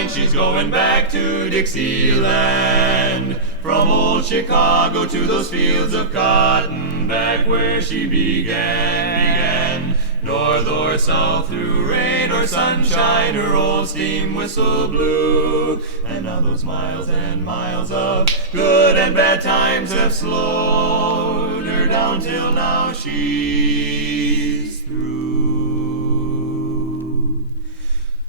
9, she's going back to Dixieland. From old Chicago to those fields of cotton, back where she began. North or south, through rain or sunshine, her old steam whistle blew. And now those miles and miles of good and bad times have slowed her down till now she's through.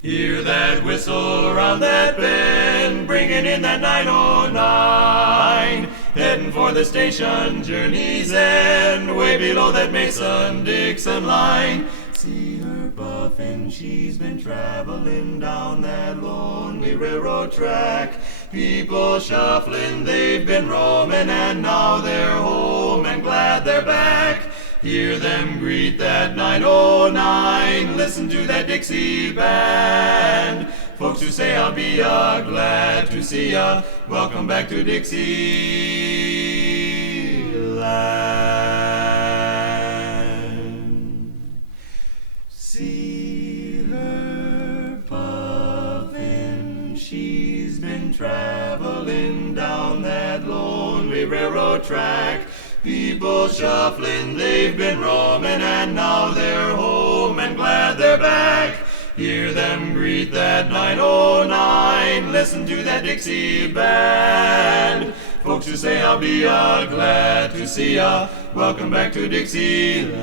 Hear that whistle round that bend, bringing in that 909. Heading for the station, journey's end, way below that Mason-Dixon line. See her puffin', she's been traveling down that lonely railroad track. People shuffling, they've been roaming, and now they're home and glad they're back. Hear them greet that 909, listen to that Dixie band. Folks who say I'll be glad to see ya, welcome back to Dixieland. See her puffin', she's been traveling down that lonely railroad track. People shuffling, they've been roaming, and now they're home and glad they're back. Hear them greet that 909, listen to that Dixie band. Folks who say I'll be glad to see ya, welcome back to Dixieland.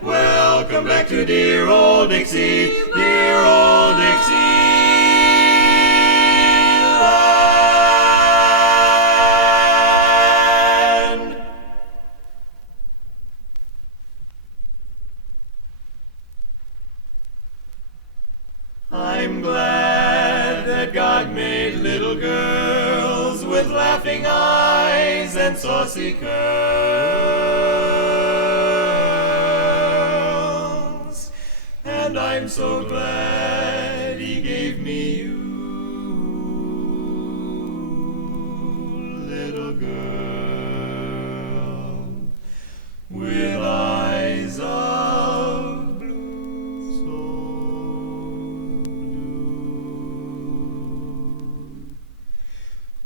Welcome back to dear old Dixie, dear old Dixieland. I'm glad that God made little girls with laughing eyes and saucy curls. And I'm so glad He gave me you, little girl, with eyes of blue, so blue.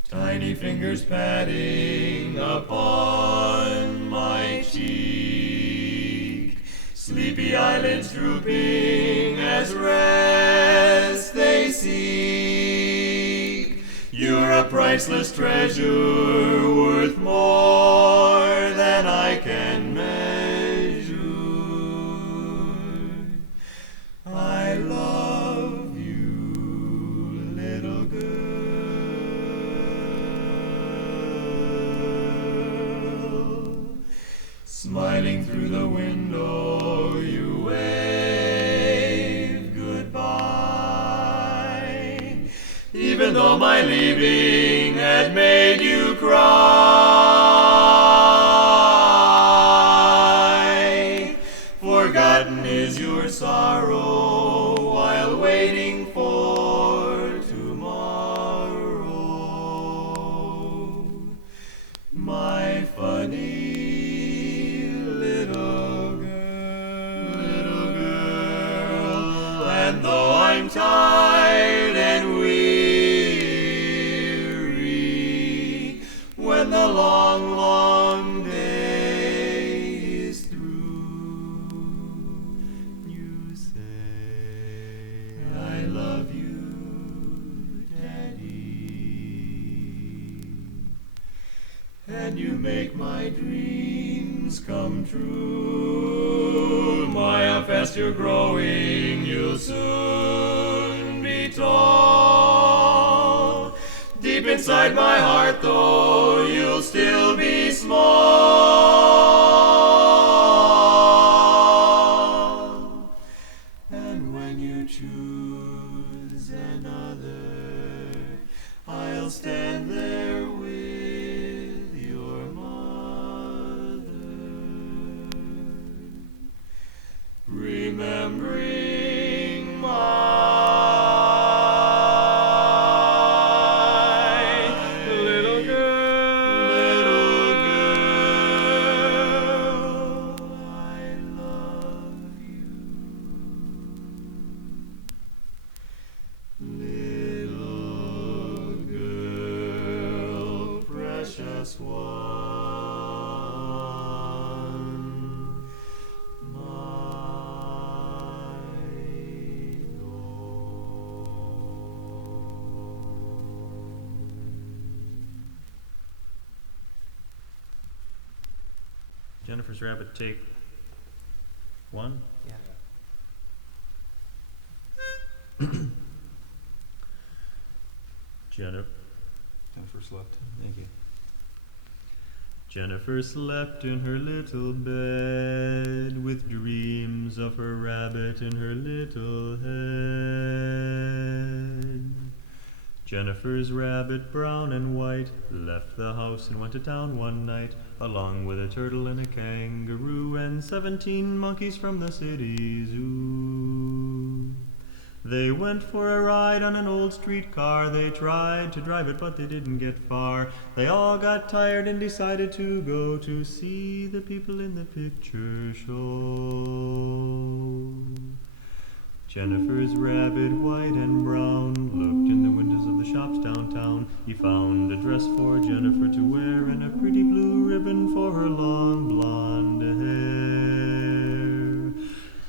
Tiny fingers patting upon my cheek, sleepy eyelids drooping as rest they seek. You're a priceless treasure, worth more than I can measure. I love you, little girl. Smiling through the window, you wave goodbye, even though my leaving had made you cry. Forgotten is your sorrow while waiting for tomorrow. My funny little girl, and though I'm tired and weary, when the long, long day is through, you say, I love you, Daddy. And you make my dreams come true. My, how fast you're growing, you'll soon be tall. Deep inside my heart, though, you'll still be small. And when you choose another, I'll stand there with your mother, remembering my little girl, I love you. just one. My Jennifer's Rabbit, take one. Yeah. Jennifer slept. Thank you. Jennifer slept in her little bed with dreams of her rabbit in her little head. Jennifer's rabbit, brown and white, left the house and went to town one night, along with a turtle and a kangaroo and 17 monkeys from the city zoo. They went for a ride on an old streetcar. They tried to drive it, but they didn't get far. They all got tired and decided to go to see the people in the picture show. Jennifer's rabbit, white and brown, looked in the windows of the shops downtown. He found a dress for Jennifer to wear and a pretty blue ribbon for her long blonde hair.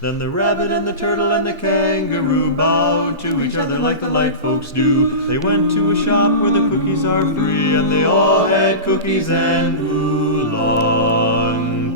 Then the rabbit and the turtle and the kangaroo bowed to each other like the light folks do. They went to a shop where the cookies are free, and they all had cookies and oolong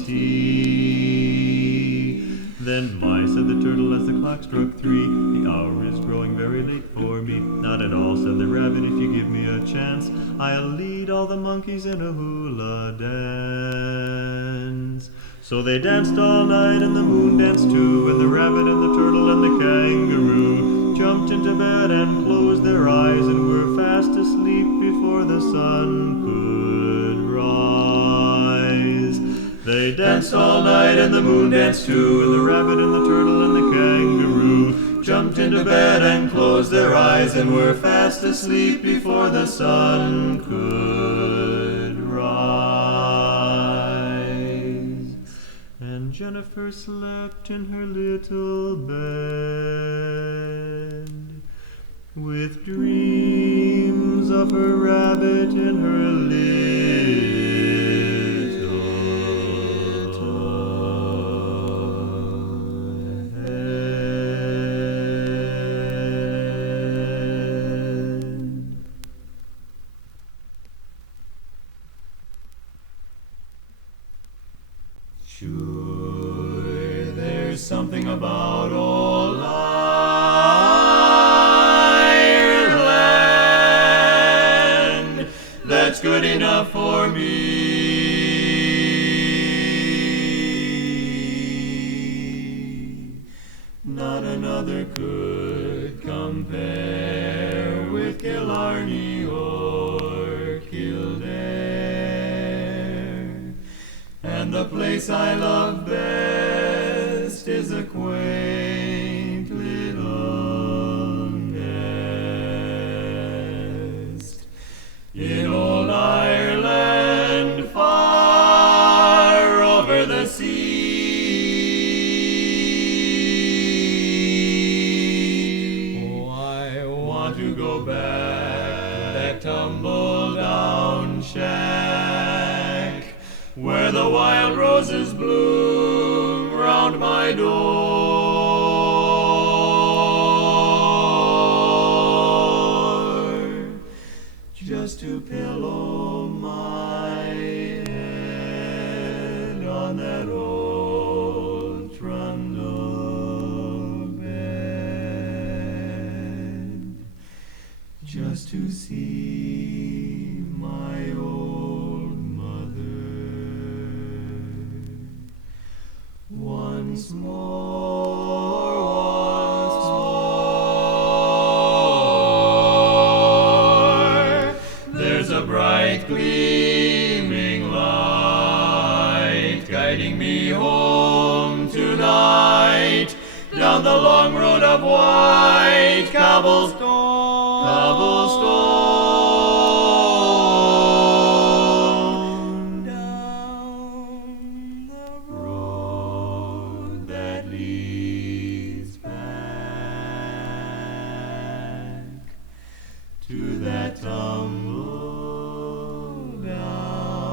tea. Then my, said the turtle as the clock struck 3, the hour is growing very late for me. Not at all, said the rabbit, if you give me a chance, I'll lead all the monkeys in a hula dance. So they danced all night and the moon danced too, and the rabbit and the turtle and the kangaroo jumped into bed and closed their eyes and were fast asleep before the sun could rise. They danced all night and the moon danced too, and the rabbit and the turtle and the kangaroo jumped into bed and closed their eyes and were fast asleep before the sun could rise. And Jennifer slept in her little bed with dreams of her rabbit in her little Sure, there's something about old Ireland that's good enough for me. Not another could compare with Killarney or Kildare. And the place I love best is a quaint little nest in old Ireland, far over the sea. Oh, I want to go back to that tumble down shack where the wild roses bloom round my door, just to pillow my head on that old trundle bed, just to see my old mother once more. There's a bright gleaming light guiding me home tonight down the long road of white cobblestone. To that tumble down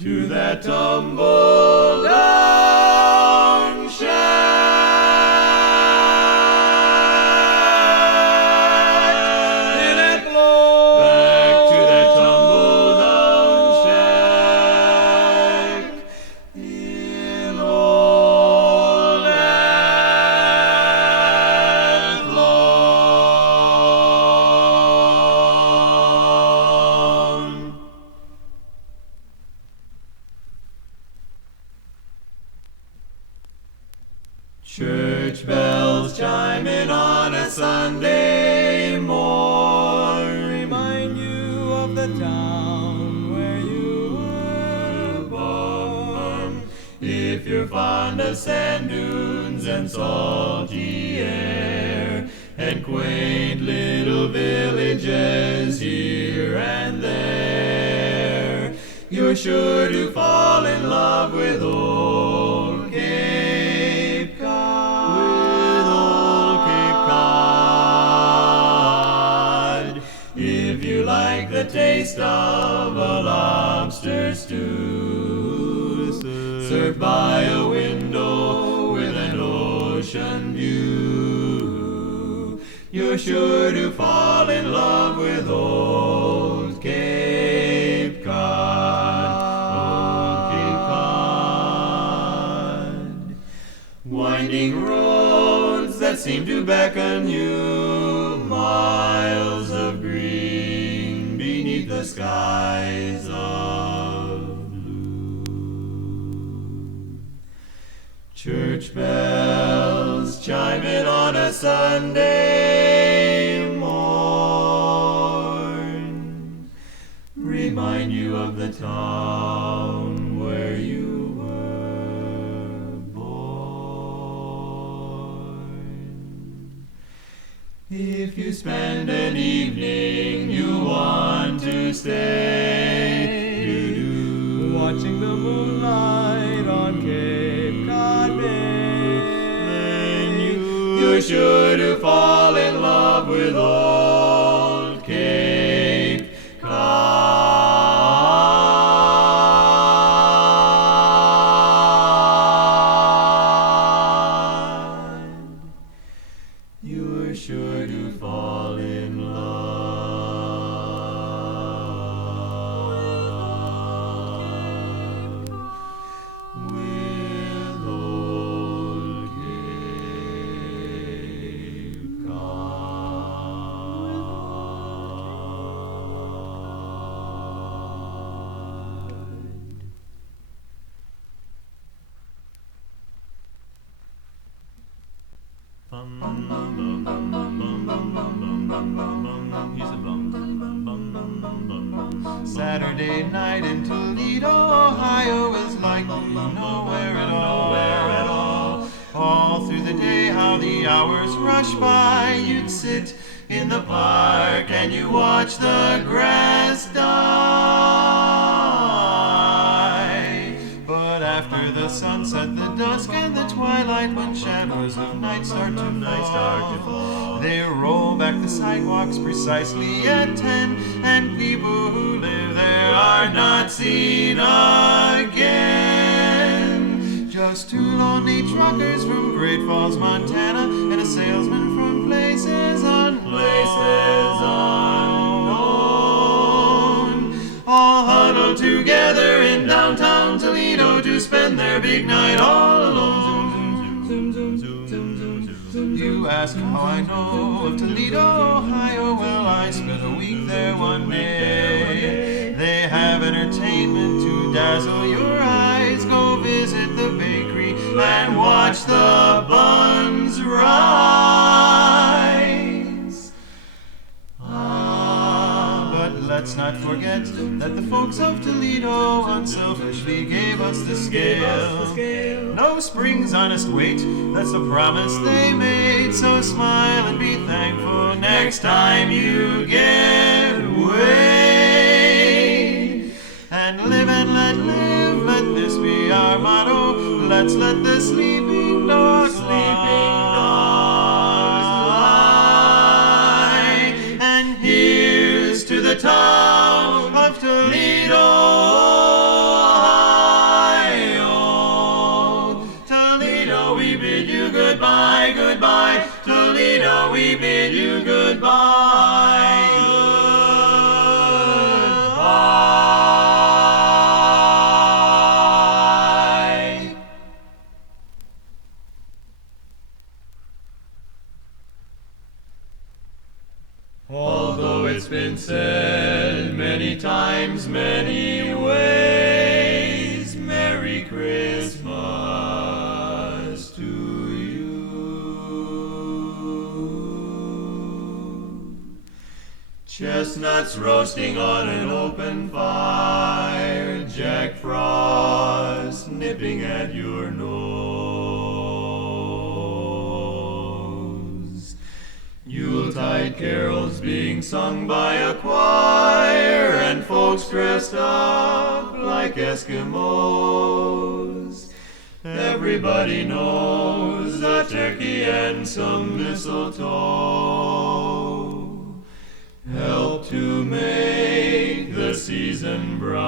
to that tumbled down shack in Athlone. Back to that tumbled down shack in old Athlone. Church bells chiming on a Sunday morn remind you of the town where you were born. If you're fond of sand dunes and salty air and quaint little villages here and there, you're sure to fall in love with old Cape Cod. With old Cape Cod. If you like the taste of a lobster stew, served by a window with an ocean view, you're sure to fall in love with old Cape Cod. Old Cape Cod. Winding roads that seem to beckon you, miles of green beneath the skies of blue. Church bells chiming on a Sunday morn remind you of the town where you were born. If you spend an evening you want to stay, watching the moonlight on Cape Cod Bay, then you're sure to fall in love with old Cape Cod. You're sure to fall in love with old Cape Saturday night in Toledo, Ohio is like nowhere at all. All through the day, how the hours rush by. You'd sit in the park and you watch the grass die. But after the sunset, the dusk and the twilight, when shadows of night start to fall, they roll back the sidewalks precisely at 10, and people who live there are not seen again. Just two lonely truckers from Great Falls, Montana, and a salesman from places unknown, all huddled together in downtown Toledo to spend their big night all alone. You ask how I know of Toledo, Ohio. Well, I spent a week there one day. They have entertainment to dazzle your eyes. Go visit the bakery and watch the buns rise. But let's not forget that the folks of Toledo unselfishly gave us the scale. No spring's honest weight, that's the promise they made. So smile and be thankful next time you get weighed. And live and let live, let this be our motto. Let's let the sleeping dogs lie. And here's to the town of Toledo. you goodbye, goodbye. Although it's been said many times, many ways, Merry Christmas to you. Chestnuts roasting on an open fire, Jack Frost nipping at your nose. Yuletide carols being sung by a choir, and folks dressed up like Eskimos. Everybody knows a turkey and some mistletoe help to make the season bright.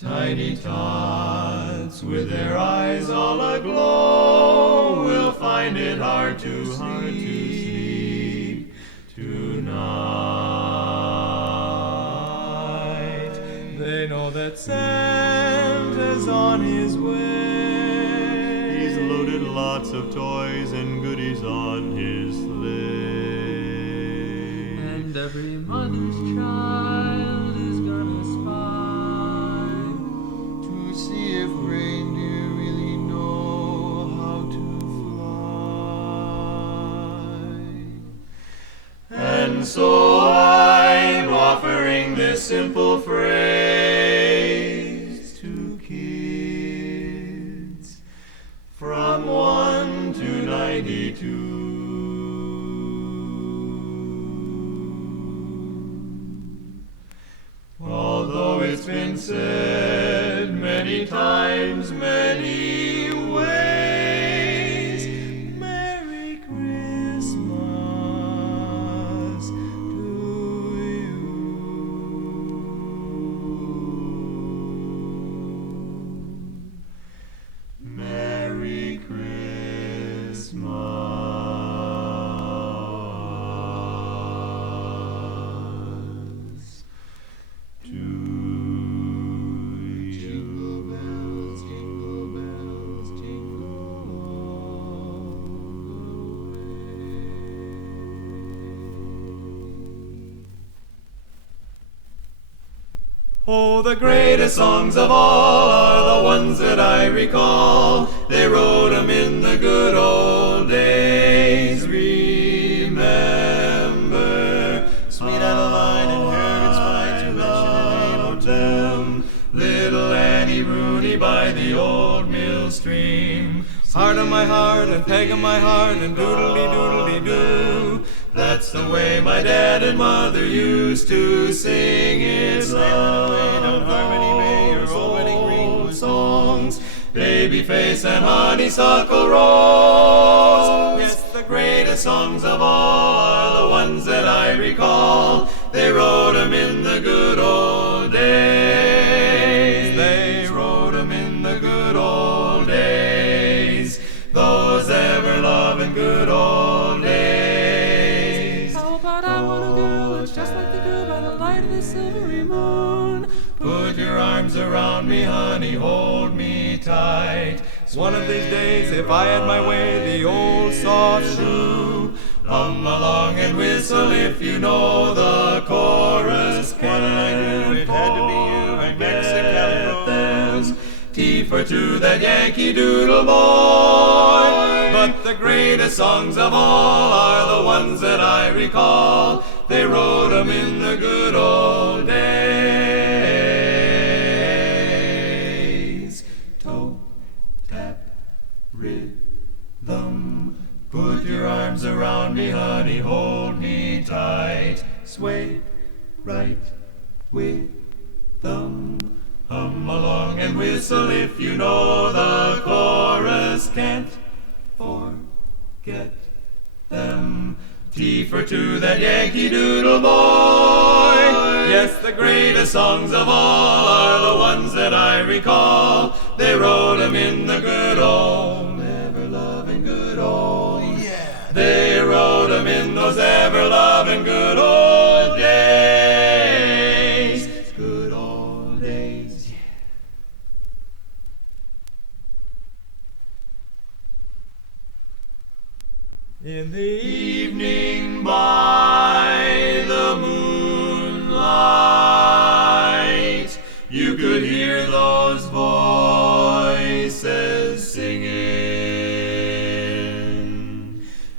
Tiny tots with their eyes all aglow will find it hard to sleep tonight. They know that Santa's on his way. He's loaded lots of toys and goodies on his sleigh. And every mother's child is gonna spy to see if reindeer really know how to fly. And so I'm offering this simple phrase to kids from 1 to 92. Although it's been said many times, many ways, Merry Christmas to you. Merry Christmas to you. Jingle bells, jingle bells, jingle all the way. Oh, the greatest songs of all are the ones that I recall. They wrote 'em in the good old days. Remember, sweet Adeline and Harriet's fine to mention of them. Little Annie Rooney by the old mill stream. Heart of my heart and peg of my heart and doodly-doodly-doo. That's the way my dad and mother used to sing it. Sailing away down Harmony Bay or old wedding ring songs. Babyface and honeysuckle rose. Yes, the greatest songs of all are the ones that I recall. They wrote 'em in the good old days. They wrote 'em in the good old days. Those ever-loving good old days. How about I want a girl that's just like the girl by the light of the silvery moon? Put your arms around me, honey, hold me tight. One of these days, if I had my way, the old soft shoe. Hum along and whistle if you know the chorus. Can I do it? Had to be you and Mexican. Tea for two, that Yankee Doodle boy. But the greatest songs of all are the ones that I recall. They wrote 'em in the good old days. Toe, tap, rhythm. Put your arms around me, honey, hold me tight. Sway right with them. Hum along and whistle if you know the chorus. Can't forget them. Tea for two, that Yankee Doodle boy. Yes, the greatest songs of all are the ones that I recall. They wrote 'em in the good old ever-loving They wrote 'em in those ever-loving good old days. Good old days. In the evening by the moonlight, you could hear those voices singing.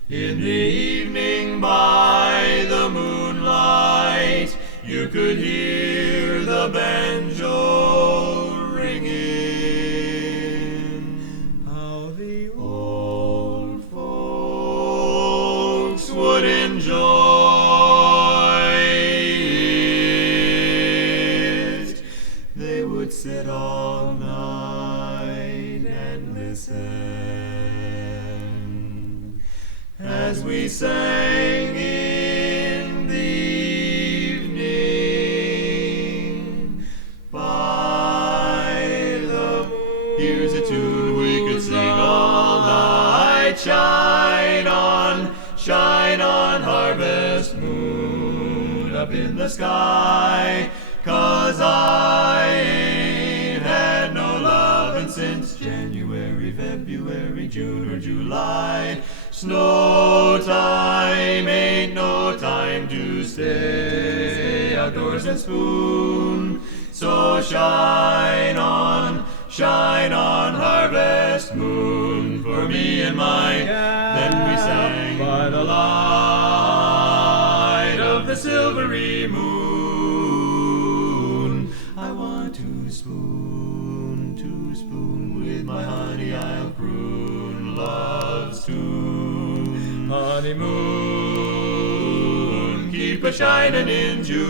In the evening by the moonlight, you could hear the banjo ringing. How the old folks would enjoy it. They would sit all night and listen as we sang in the evening by the moon. Here's a tune we could sing all night. Shine on, harvest moon up in the sky. 'Cause I ain't had no lovin' since January, February, June, or July. Snow time ain't no time to stay outdoors and spoon. So shine on, harvest moon, for me and mine. Then we sang by the light of the silvery moon. I want to spoon with my honey, I'll croon love's tune. Honeymoon, keep a shining in June.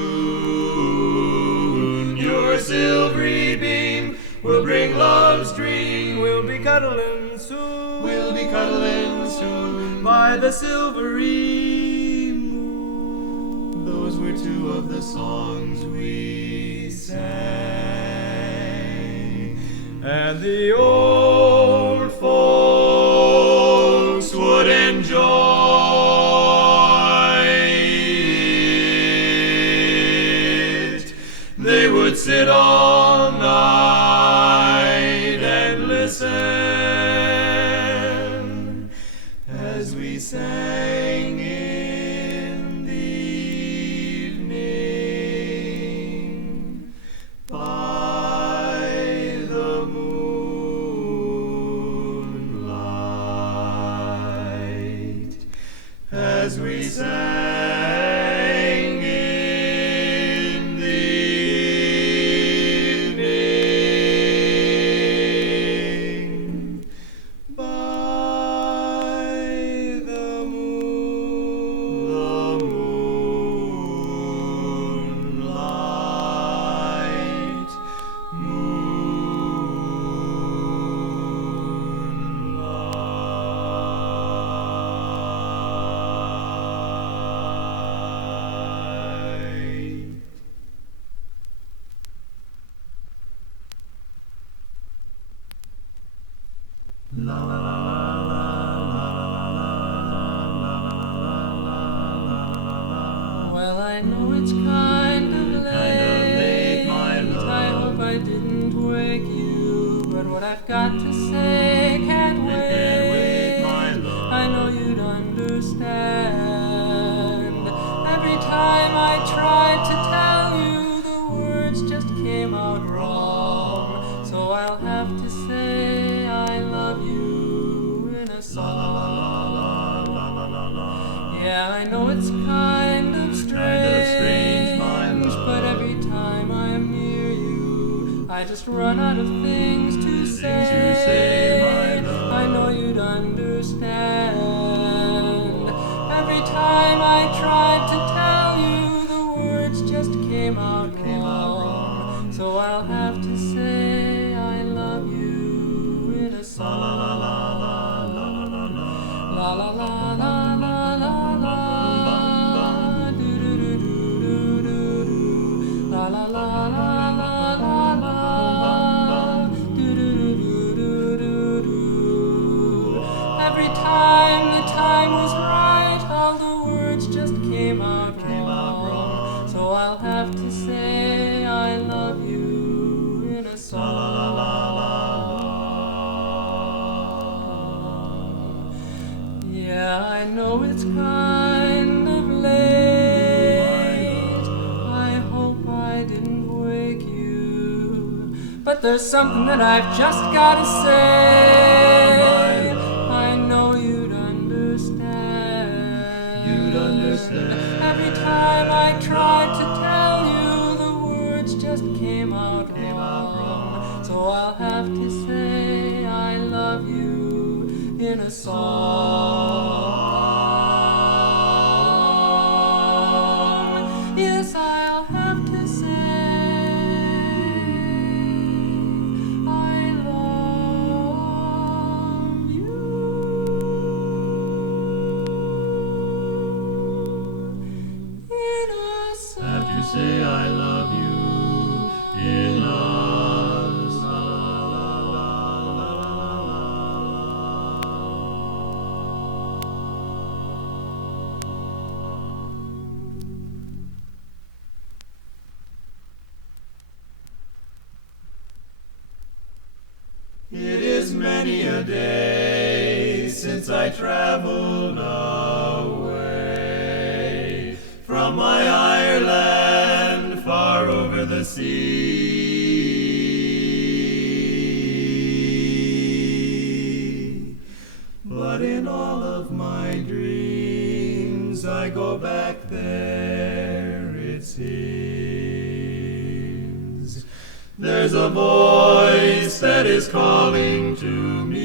Your silvery beam will bring love's dream. We'll be cuddling soon. We'll be cuddling soon by the silvery moon. Those were two of the songs we sang, and the old folks would enjoy it. They would sit all night and listen as we sang in the evening by the moonlight, as we sang in the evening by the moonlight, moonlight. La la la Well, I know it's kind of late, my love. I hope I didn't wake you, but what I've got to say can't wait. My love. I know you'd understand. Every time I tried to tell you, the words just came out wrong. So I'll have to say I love you in a song. Yeah, I know it's kind of strange, my love. but every time I'm near you, I just run out of things to say. My love. I know you'd understand. Every time I tried to tell you, the words just came out wrong. So I'll have to say I love you in a song. La la la la la la la la. La la la la la la la. Every time the time was right, though it's kind of late. I hope I didn't wake you, but there's something that I've just gotta say. I know you'd understand. You'd understand. Every time I tried to tell you, the words just came out wrong. So I'll have to say I love you in a song. Yes, I'll have to say I love you in a song. Have to say I love you in a song. It is many a day since I traveled away from my Ireland far over the sea. But in all of my dreams I go back there, it seems. There's a voice that is calling to me.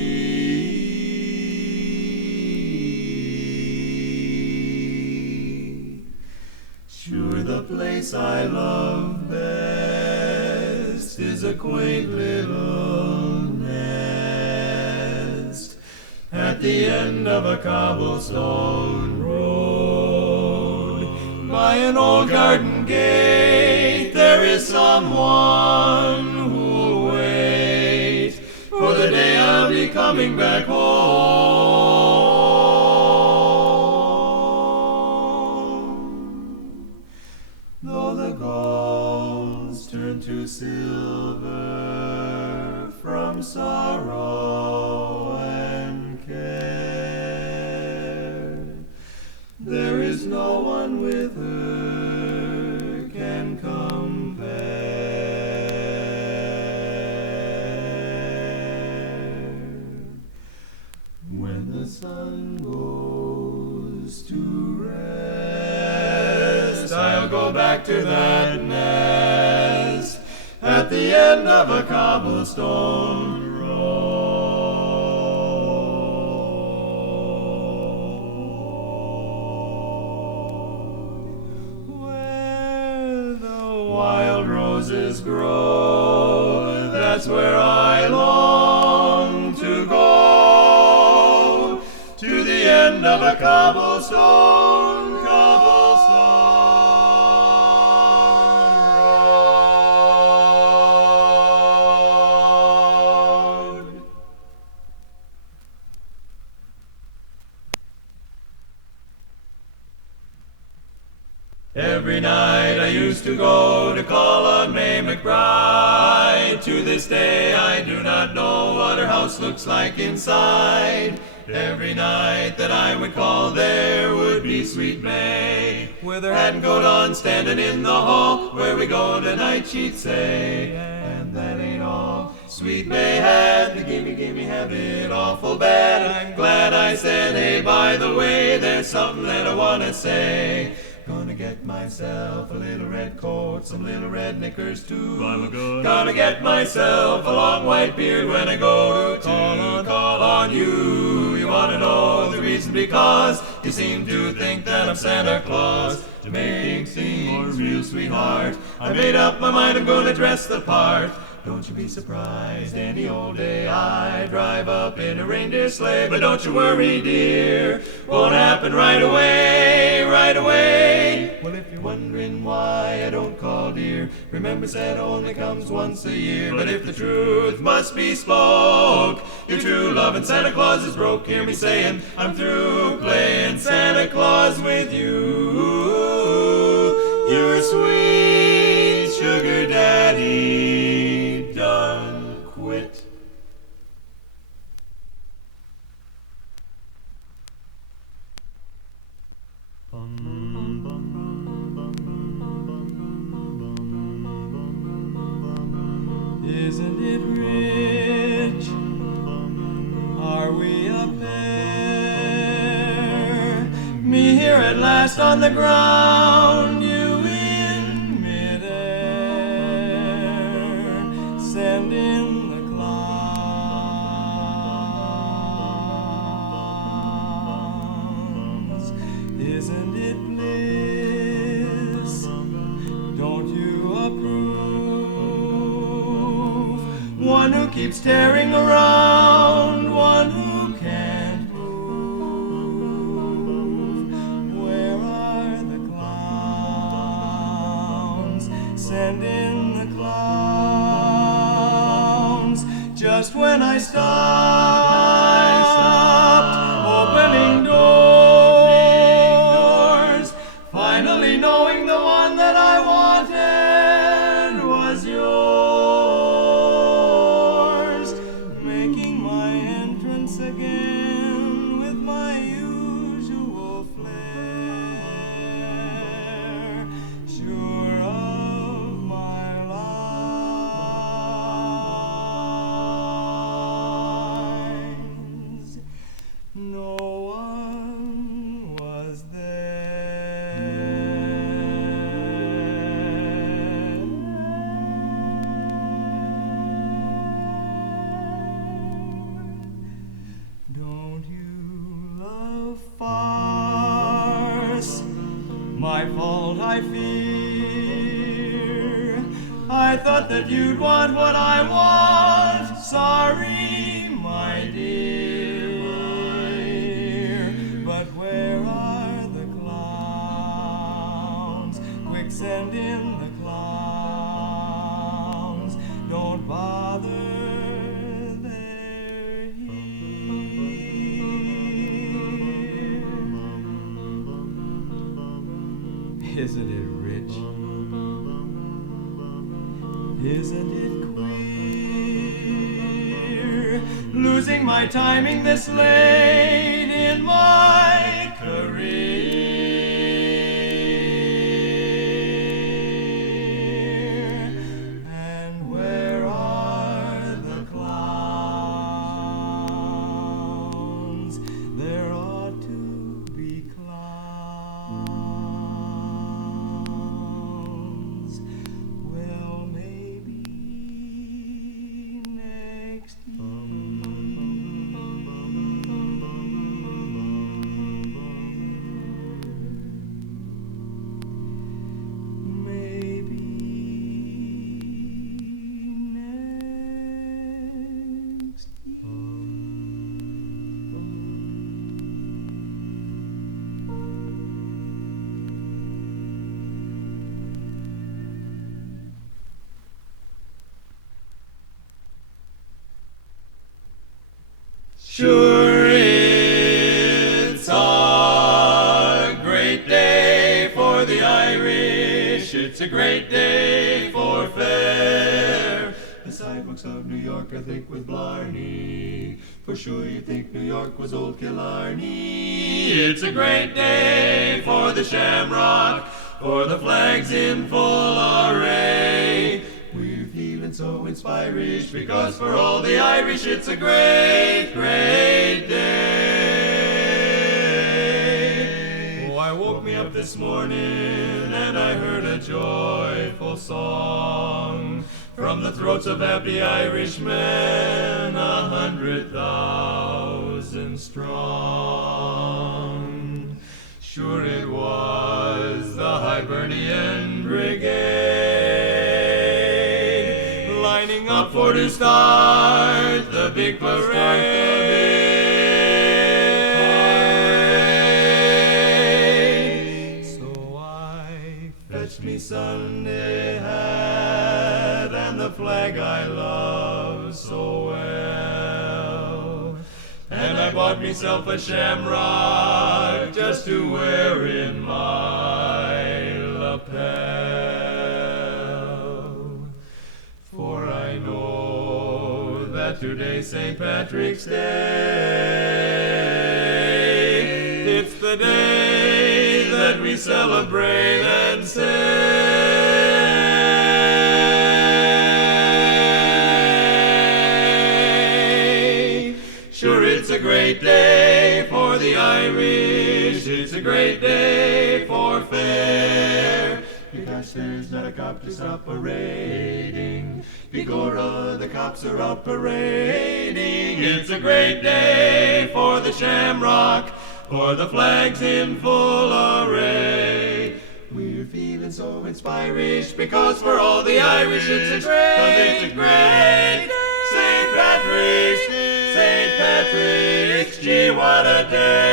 Sure, the place I love best is a quaint little nest at the end of a cobblestone road. By an old garden gate there is someone who'll wait for the day I'll be coming back home. Though the golds turn to silver from sorrow and care, there is no one with her can compare. When the sun goes to rest, I'll go back to that nest at the end of a cobblestone road, where the wild roses grow. That's where I long to go, to the end of a cobblestone road. Every night I used to go to call on May McBride. To this day I do not know what her house looks like inside. Every night that I would call there would be sweet May, with her hat and coat on, standing in the hall. Where we go tonight, she'd say, and that ain't all. Sweet May had the gimme habit awful bad. I'm glad I said, hey, by the way, there's something that I wanna say. Gonna get myself a little red coat, some little red knickers too. Gonna get myself a long white beard when I go to call on you. You wanna know the reason? Because you seem to think that I'm Santa Claus. To make things real, sweetheart, I made up my mind I'm gonna dress the part. Don't you be surprised any old day I drive up in a reindeer sleigh. But don't you worry, dear, won't happen right away, right away. Well, if you're wondering why I don't call dear, remember Santa only comes once a year. But if the truth must be spoke, your true love and Santa Claus is broke. Hear me saying, I'm through playing Santa Claus with you. Your sweet sugar daddy done quit. Isn't it rich? Are we up there? Me here at last on the ground, you in midair. Send in the clowns. Isn't it bliss? Don't you approve? One who keeps staring around, one who can't move. Where are the clowns? Send in the clowns. Just when I stopped opening doors, finally knowing the one that I wanted was yours, making my entrance again with my usual flair, sure of my lines. No one was Don't you love farce? My fault, I fear. I thought that you'd want what I want. Sorry, my dear. But where are the clowns? Quick, send in the clowns. Don't bother. Isn't it rich? Isn't it queer? Losing my timing this late in my career. And where are the clowns? There ought to be clowns. Well, maybe next Sure, it's a great day for the Irish. It's a great day for fair. The sidewalks of New York are thick with Blarney. For sure you'd think New York was old Killarney. It's a great day for the Shamrock, for the flags in full array. We're feeling so inspirish because for all the Irish it's a great, great day. Oh, I woke me up this morning and I heard a joyful song from the throats of happy Irishmen, 100,000 strong. Sure it was the Hibernian Brigade, lining up for to start the big parade. So I fetched me Sunday hat and the flag I love so well, and I bought myself a shamrock just to wear in my lapel. For I know that today's St. Patrick's Day. It's the day that we celebrate and say It's a great day for the Irish, it's a great day for fair. Because there's not a cop to stop parading, Begorra, the cops are out parading. It's a great day for the Shamrock, for the flag's in full array. We're feeling so inspirish, because for all the Irish it's a great St. Patrick's, gee what a day.